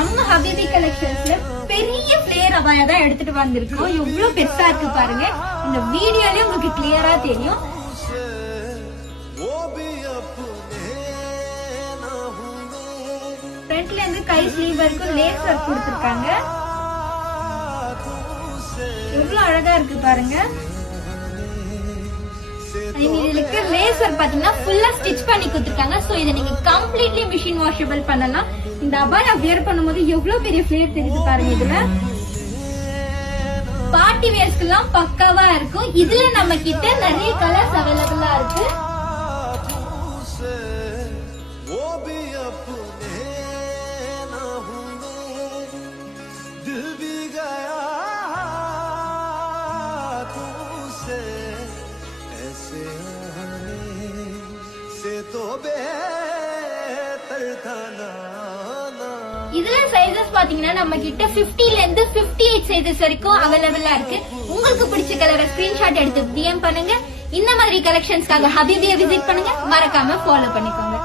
நம்ம ஹபிபி கலெக்ஷன்ஸ்ல பெரிய ஃபிளேர் அபாயா தான் எடுத்துட்டு வந்திருக்கோம். எவ்வளவு பெருசா இருக்கு பாருங்க. இந்த வீடியோலயே உங்களுக்கு கிளியரா தெரியும். ஃப்ரண்ட்ல இருந்து கை ஸ்லீவ் வரைக்கும் லேஸ் ஒர்க் கொடுத்திருக்காங்க. எவ்வளவு அழகா இருக்கு பாருங்க. இதுக்கு லேஸ் ஒர்க் பாத்தீங்கன்னா ஃபுல்லா ஸ்டிச் பண்ணி கொடுத்திருக்காங்க. சோ இதை நீங்க கம்ப்ளீட்லி மிஷின் வாஷபிள் பண்ணலாம். இந்த அபாயா வியர் பண்ணும்போது எவ்வளவு பெரிய ஃபிளேர் தெரியுது பாருங்க. இதுல பார்ட்டி வேர்ஸ்க்கு எல்லாம் பக்காவா இருக்கும். இதுல நம்ம கிட்ட நிறைய கலர்ஸ் அவைலபிளா இருக்கு. இதுல சைஸஸ் பாத்தீங்கன்னா நம்ம கிட்ட 50ல இருந்து 58 சைஸஸ் வரைக்கும் அவைலபிளா இருக்கு. உங்களுக்கு பிடிச்ச கலரை ஸ்கிரீன்ஷாட் எடுத்து DM பண்ணுங்க. இந்த மாதிரி கலெக்ஷன்ஸ்க்காக ஹபிபியை விசிட் பண்ணுங்க. மறக்காம ஃபாலோ பண்ணிக்கோங்க.